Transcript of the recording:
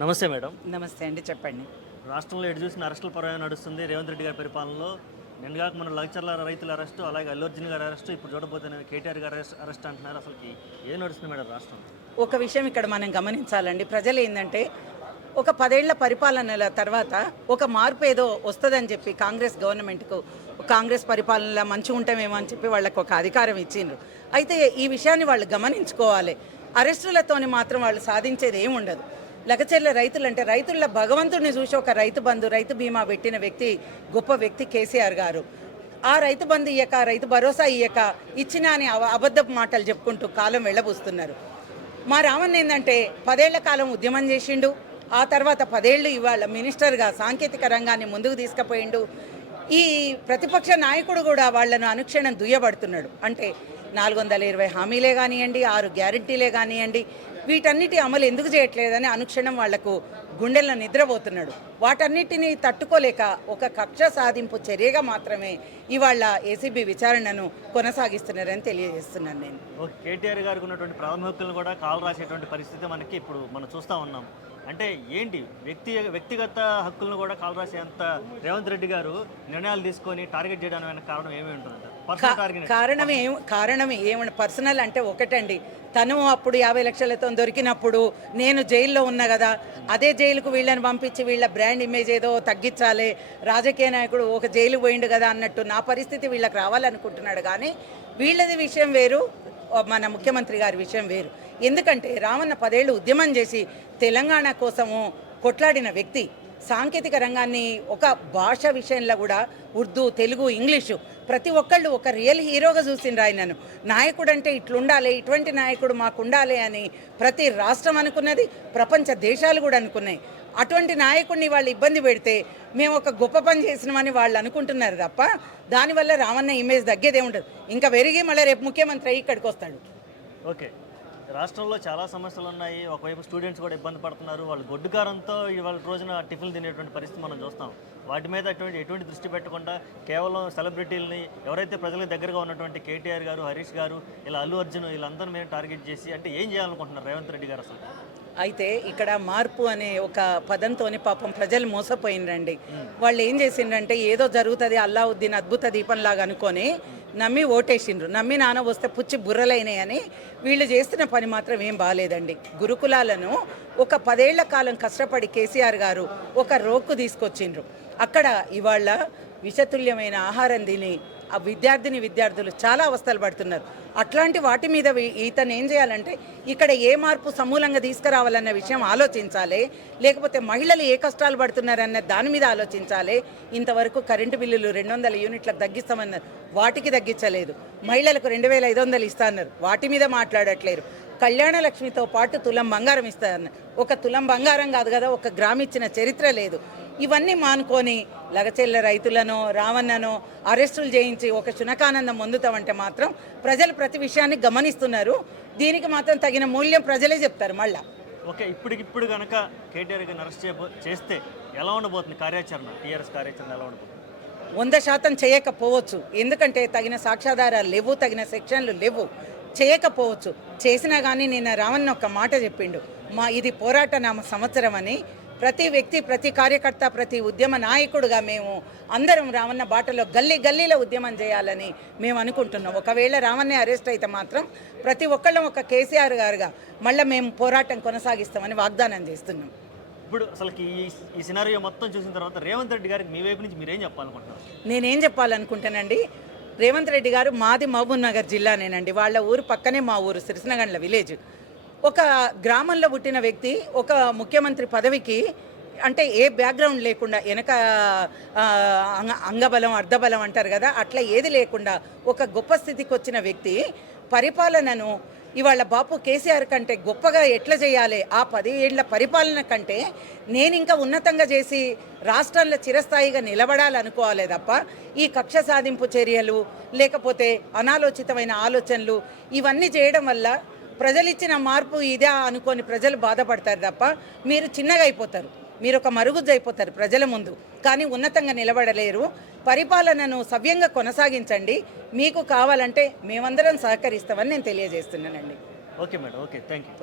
నమస్తే మేడం. నమస్తే అండి, చెప్పండి. రాష్ట్రంలో ఎటు చూసిన అరెస్టుల పర్వం నడుస్తుంది రేవంత్ రెడ్డి గారి పరిపాలనలో. నిన్నగాక మన లగచర్ల రైతుల అరెస్టు, అలాగే అల్లు అర్జున్ గారి అరెస్టు, ఇప్పుడు చూడబోతున్న కేటీఆర్ గారి అరెస్ట్ అంటున్నారు. అసలుకి ఏం నడుస్తుంది మేడం రాష్ట్రం? ఒక విషయం ఇక్కడ మనం గమనించాలండి. ప్రజలు ఏంటంటే ఒక 10 ఏళ్ల పరిపాలనల తర్వాత ఒక మార్పు ఏదో వస్తుందని చెప్పి కాంగ్రెస్ గవర్నమెంట్కు, కాంగ్రెస్ పరిపాలనలో మంచిగా ఉంటామేమో అని చెప్పి వాళ్ళకు ఒక అధికారం ఇచ్చిండ్రు. అయితే ఈ విషయాన్ని వాళ్ళు గమనించుకోవాలి. అరెస్టులతోని మాత్రం వాళ్ళు సాధించేది ఏముండదు. లగచెర్ల రైతులు అంటే రైతుల భగవంతుడిని చూసి ఒక రైతు బంధు, రైతు బీమా పెట్టిన వ్యక్తి, గొప్ప వ్యక్తి కేసీఆర్ గారు. ఆ రైతు బంధు ఇయ్యక, రైతు భరోసా ఇయ్యక, ఇచ్చిన అని అబద్ధపు మాటలు చెప్పుకుంటూ కాలం వెళ్ళబోస్తున్నారు. మా రావణ్ ఏంటంటే 10 ఏళ్ల కాలం ఉద్యమం చేసిండు. ఆ తర్వాత 10 ఏళ్ళు ఇవాళ మినిస్టర్గా సాంకేతిక రంగాన్ని ముందుకు తీసుకుపోయిండు. ఈ ప్రతిపక్ష నాయకుడు కూడా వాళ్లను అనుక్షణం దుయ్యబడుతున్నాడు. అంటే 420 హామీలే కానివ్వండి, 6 గ్యారంటీలే కానివ్వండి, వీటన్నిటి అమలు ఎందుకు చేయట్లేదని అనుక్షణం వాళ్లకు గుండెల్లో నిద్రపోతున్నాడు. వాటన్నిటినీ తట్టుకోలేక ఒక కక్ష సాధింపు చర్యగా మాత్రమే ఇవాళ ఏసీబీ విచారణను కొనసాగిస్తున్నారని తెలియజేస్తున్నాను నేను. కేటీఆర్ గారికి ఉన్నటువంటి ప్రాథమిక హక్కులను కూడా కాలు రాసేటువంటి పరిస్థితి మనకి ఇప్పుడు మనం చూస్తూ ఉన్నాం. అంటే ఏంటి వ్యక్తిగత హక్కులను కూడా కాలు రాసేంత రేవంత్ రెడ్డి గారు నిర్ణయాలు తీసుకొని టార్గెట్ చేయడానికి కారణం ఏమి ఉంటుంది? కారణం ఏమన్నా పర్సనల్ అంటే ఒకటండి, తను అప్పుడు 50 లక్షలతో దొరికినప్పుడు నేను జైల్లో ఉన్నా కదా, అదే జైలుకు వీళ్ళని పంపించి వీళ్ళ బ్రాండ్ ఇమేజ్ ఏదో తగ్గించాలి, రాజకీయ నాయకుడు ఒక జైలు పోయిండు కదా అన్నట్టు నా పరిస్థితి వీళ్ళకి రావాలనుకుంటున్నాడు. కానీ వీళ్ళది విషయం వేరు, మన ముఖ్యమంత్రి గారి విషయం వేరు. ఎందుకంటే రామన్న 10 ఏళ్ళు ఉద్యమం చేసి తెలంగాణ కోసము కొట్లాడిన వ్యక్తి. సాంకేతిక రంగాన్ని ఒక భాష విషయంలో కూడా ఉర్దూ, తెలుగు, ఇంగ్లీషు ప్రతి ఒక్కళ్ళు ఒక రియల్ హీరోగా చూసిండ్రు ఆయనను. నాయకుడు అంటే ఇట్లుండాలి, ఇటువంటి నాయకుడు మాకు ఉండాలి అని ప్రతి రాష్ట్రం అనుకున్నది, ప్రపంచ దేశాలు కూడా అనుకున్నాయి. అటువంటి నాయకుడిని వాళ్ళు ఇబ్బంది పెడితే మేము ఒక గొప్ప పని చేసినామని వాళ్ళు అనుకుంటున్నారు తప్ప దానివల్ల రామన్న ఇమేజ్ తగ్గేదే ఉండదు. ఇంకా పెరిగి మళ్ళీ రేపు ముఖ్యమంత్రి అయ్యి ఇక్కడికి వస్తాడు. ఓకే, రాష్ట్రంలో చాలా సమస్యలు ఉన్నాయి. ఒకవైపు స్టూడెంట్స్ కూడా ఇబ్బంది పడుతున్నారు. వాళ్ళు గొడ్డుకారంతో ఇవాళ రోజున టిఫిన్లు తినేటువంటి పరిస్థితి మనం చూస్తాం. వాటి మీద ఎటువంటి దృష్టి పెట్టకుండా కేవలం సెలబ్రిటీలని, ఎవరైతే ప్రజలకు దగ్గరగా ఉన్నటువంటి కేటీఆర్ గారు, హరీష్ గారు, ఇలా అల్లు అర్జున్, వీళ్ళందరూ మీద టార్గెట్ చేసి అంటే ఏం చేయాలనుకుంటున్నారు రేవంత్ రెడ్డి గారు అసలు? అయితే ఇక్కడ మార్పు అనే ఒక పదంతోని పాపం ప్రజలు మోసపోయినరండి. వాళ్ళు ఏం చేసిండ్రంటే ఏదో జరుగుతుంది అల్లావుద్దీన్ అద్భుత దీపంలాగా అనుకొని నమ్మి ఓటేసిండ్రు. నమ్మి నాన్న వస్తే పుచ్చి బుర్రలైనాయని వీళ్ళు చేస్తున్న పని మాత్రం ఏం బాగాలేదండి. గురుకులాలను ఒక 10 ఏళ్ల కాలం కష్టపడి కేసీఆర్ గారు ఒక రోక్కు తీసుకొచ్చిండ్రు. అక్కడ ఇవాళ విషతుల్యమైన ఆహారం తిని ఆ విద్యార్థులు చాలా అవస్థలు పడుతున్నారు. అట్లాంటి వాటి మీద ఇతను ఏం చేయాలంటే ఇక్కడ ఏ మార్పు సమూలంగా తీసుకురావాలన్న విషయం ఆలోచించాలి. లేకపోతే మహిళలు ఏ కష్టాలు పడుతున్నారన్న దాని మీద ఆలోచించాలి. ఇంతవరకు కరెంటు బిల్లులు 200 యూనిట్లకు తగ్గిస్తామన్నారు, వాటికి తగ్గించలేదు. మహిళలకు 2500 ఇస్తా అన్నారు, వాటి మీద మాట్లాడట్లేరు. కళ్యాణ లక్ష్మితో పాటు తులం బంగారం ఇస్తారన్నారు, ఒక తులం బంగారం కాదు కదా, ఒక గ్రామ్ ఇచ్చిన చరిత్ర లేదు. ఇవన్నీ మానుకొని లగచెర్ల రైతులను, రావణను అరెస్టులు చేయించి ఒక శునకానందం పొందుతామంటే మాత్రం ప్రజలు ప్రతి విషయాన్ని గమనిస్తున్నారు. దీనికి మాత్రం తగిన మూల్యం ప్రజలే చెప్తారు. మళ్ళా ఓకే, ఇప్పటికిప్పుడు కనుక కేటీఆర్ గారిని అరెస్ట్ చేస్తే ఎలా ఉండబోతుంది కార్యాచరణ? టీఆర్ఎస్ కార్యాచరణ ఎలా ఉండబోతుంది? 100% చేయకపోవచ్చు. ఎందుకంటే తగిన సాక్ష్యాధారాలు లేవు, తగిన సెక్షన్లు లేవు, చేయకపోవచ్చు. చేసినా కానీ నిన్న రావణ్ ఒక మాట చెప్పిండు, ఇది పోరాట నామ సంవత్సరం అని. ప్రతి వ్యక్తి, ప్రతి కార్యకర్త, ప్రతి ఉద్యమ నాయకుడుగా మేము అందరం రావణ బాటలో గల్లీలో ఉద్యమం చేయాలని మేము అనుకుంటున్నాం. ఒకవేళ రావణ్ణే అరెస్ట్ అయితే మాత్రం ప్రతి ఒక్కళ్ళం ఒక కేసీఆర్ గారుగా మళ్ళీ మేము పోరాటం కొనసాగిస్తామని వాగ్దానం చేస్తున్నాం. ఇప్పుడు అసలు ఈ సినారియో మొత్తం చూసిన తర్వాత రేవంత్ రెడ్డి గారికి మీ వైపు నుంచి మీరేం చెప్పాలనుకుంటున్నారు? నేనేం చెప్పాలనుకుంటానండి, రేవంత్ రెడ్డి గారు మాది మహబూబ్ నగర్ జిల్లానేనండి. వాళ్ళ ఊరు పక్కనే మా ఊరు సిరిసినగండ్ల విలేజ్. ఒక గ్రామంలో పుట్టిన వ్యక్తి ఒక ముఖ్యమంత్రి పదవికి అంటే ఏ బ్యాక్గ్రౌండ్ లేకుండా, వెనక అంగబలం అర్ధబలం అంటారు కదా, అట్లా ఏది లేకుండా ఒక గొప్ప స్థితికి వచ్చిన వ్యక్తి పరిపాలనను ఇవాళ బాపు కేసీఆర్ కంటే గొప్పగా ఎట్లా చేయాలి, ఆ 10 ఏళ్ల పరిపాలన కంటే నేను ఇంకా ఉన్నతంగా చేసి రాష్ట్రంలో చిరస్థాయిగా నిలబడాలనుకోవాలి తప్ప ఈ కక్ష సాధింపు చర్యలు, లేకపోతే అనాలోచితమైన ఆలోచనలు ఇవన్నీ చేయడం వల్ల ప్రజలిచ్చిన మార్పు ఇదే అనుకొని ప్రజలు బాధపడతారు తప్ప మీరు చిన్నగా అయిపోతారు, మీరు ఒక మరుగుజ్జు అయిపోతారు ప్రజల ముందు, కానీ ఉన్నతంగా నిలబడలేరు. పరిపాలనను సవ్యంగా కొనసాగించండి, మీకు కావాలంటే మేమందరం సహకరిస్తామని నేను తెలియజేస్తున్నానండి. Okay madam, okay, thank you.